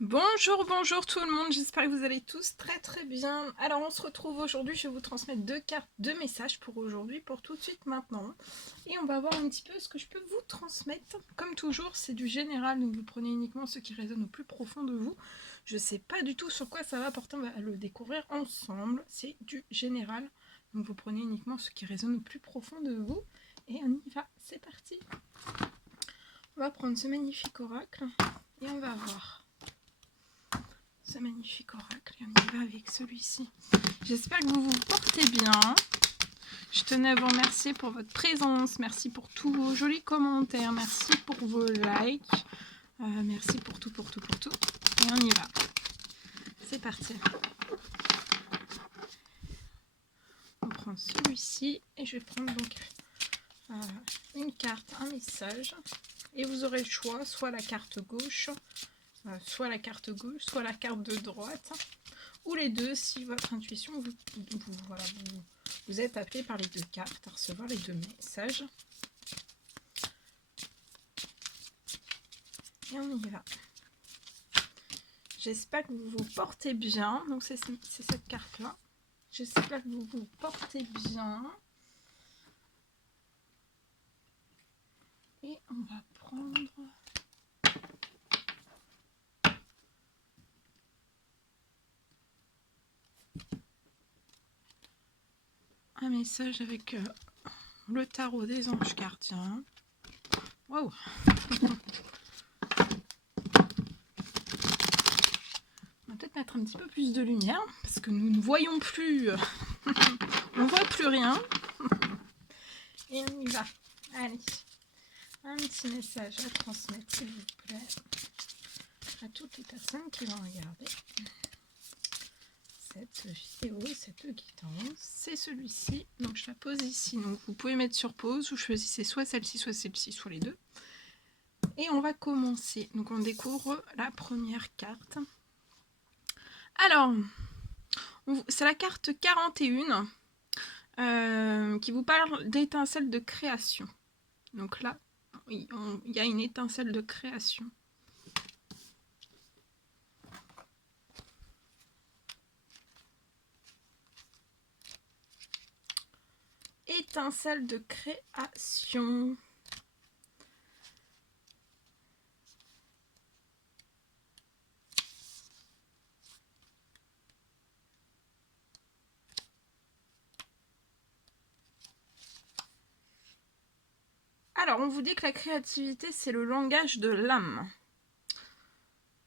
Bonjour, bonjour tout le monde, j'espère que vous allez tous très bien. Alors on se retrouve aujourd'hui, je vais vous transmettre deux cartes, deux messages pour aujourd'hui, pour tout de suite maintenant. Et on va voir un petit peu ce que je peux vous transmettre. Comme toujours, c'est du général, donc vous prenez uniquement ce qui résonne au plus profond de vous. Je ne sais pas du tout sur quoi ça va porter, on va le découvrir ensemble. C'est du général, donc vous prenez uniquement ce qui résonne au plus profond de vous. Et on y va, c'est parti. On va prendre ce magnifique oracle et on va voir ce magnifique oracle et on y va avec celui-ci. J'espère que vous vous portez bien. Je tenais à vous remercier pour votre présence, merci pour tous vos jolis commentaires, merci pour vos likes, merci pour tout. Et on y va. C'est parti. On prend celui-ci et je vais prendre donc une carte, un message. Et vous aurez le choix, soit la carte gauche, soit la carte gauche, soit la carte de droite, ou les deux si votre intuition vous êtes appelé par les deux cartes à recevoir les deux messages. Et on y va. J'espère que vous vous portez bien. Donc c'est cette carte là. J'espère que vous vous portez bien. Et on va prendre un message avec le tarot des anges gardiens. Waouh. On va peut-être mettre un petit peu plus de lumière parce que nous ne voyons plus. On ne voit plus rien. Et on y va. Allez. Un petit message à transmettre, s'il vous plaît, à toutes les personnes qui vont regarder cette vidéo, cette guidance. C'est celui-ci. Donc je la pose ici. Donc vous pouvez mettre sur pause ou choisissez soit celle-ci, soit les deux. Et on va commencer. Donc on découvre la première carte. Alors, c'est la carte 41 qui vous parle d'étincelle de création. Donc là, il y a une étincelle de création. Étincelle de création. Alors, on vous dit que la créativité, c'est le langage de l'âme.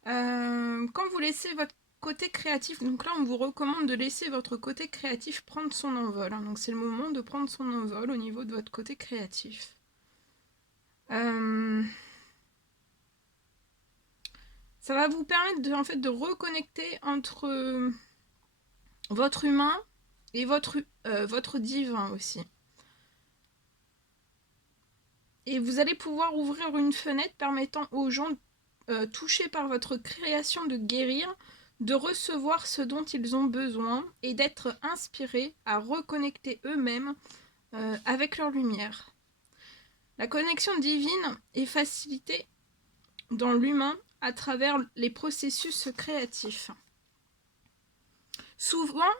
Quand vous laissez votre côté créatif, donc là, on vous recommande de laisser votre côté créatif prendre son envol. Hein, donc, c'est le moment de prendre son envol au niveau de votre côté créatif. Ça va vous permettre de reconnecter entre votre humain et votre divin aussi. Et vous allez pouvoir ouvrir une fenêtre permettant aux gens touchés par votre création de guérir, de recevoir ce dont ils ont besoin et d'être inspirés à reconnecter eux-mêmes avec leur lumière. La connexion divine est facilitée dans l'humain à travers les processus créatifs. Souvent,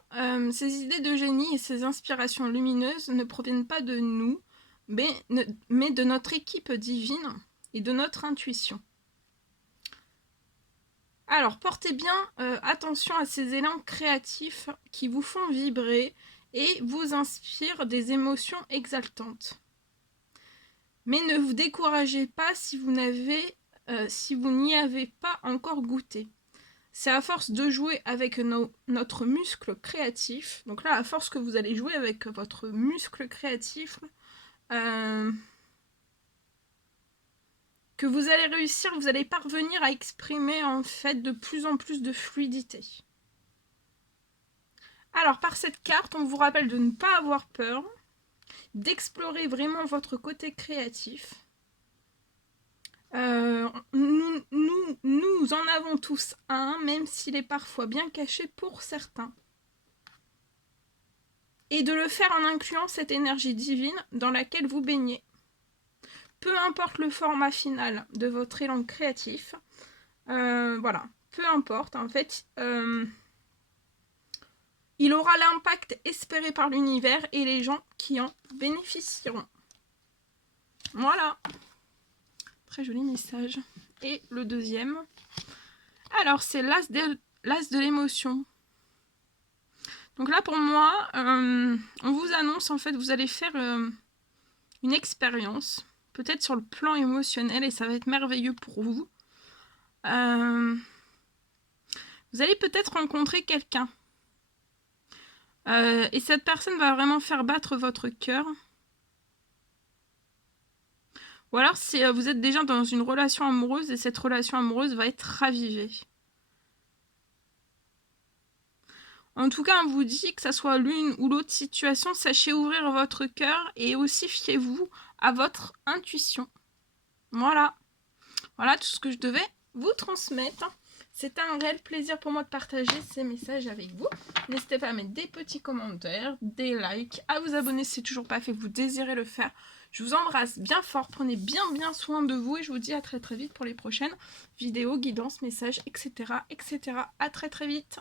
ces idées de génie et ces inspirations lumineuses ne proviennent pas de nous, mais de notre équipe divine et de notre intuition. Alors, portez bien attention à ces élans créatifs qui vous font vibrer et vous inspirent des émotions exaltantes. Mais ne vous découragez pas si vous n'y avez pas encore goûté. C'est à force de jouer avec notre muscle créatif, donc là, à force que vous allez jouer avec votre muscle créatif, que vous allez réussir, vous allez parvenir à exprimer en fait de plus en plus de fluidité. Alors par cette carte, on vous rappelle de ne pas avoir peur, d'explorer vraiment votre côté créatif. Nous en avons tous un, même s'il est parfois bien caché pour certains. Et de le faire en incluant cette énergie divine dans laquelle vous baignez. Peu importe le format final de votre élan créatif, voilà. peu importe, en fait, il aura l'impact espéré par l'univers et les gens qui en bénéficieront. Voilà. Très joli message. Et le deuxième. Alors, c'est l'as de l'émotion. Donc là, pour moi, on vous annonce, en fait, vous allez faire une expérience, peut-être sur le plan émotionnel, et ça va être merveilleux pour vous. Vous allez peut-être rencontrer quelqu'un. Et cette personne va vraiment faire battre votre cœur. Ou alors, si vous êtes déjà dans une relation amoureuse, et cette relation amoureuse va être ravivée. En tout cas, on vous dit que ça soit l'une ou l'autre situation, sachez ouvrir votre cœur et aussi fiez-vous à votre intuition. Voilà. Voilà tout ce que je devais vous transmettre. C'était un réel plaisir pour moi de partager ces messages avec vous. N'hésitez pas à mettre des petits commentaires, des likes, à vous abonner si ce n'est toujours pas fait, vous désirez le faire. Je vous embrasse bien fort, prenez bien soin de vous et je vous dis à très vite pour les prochaines vidéos, guidances, messages, etc. etc. À très vite.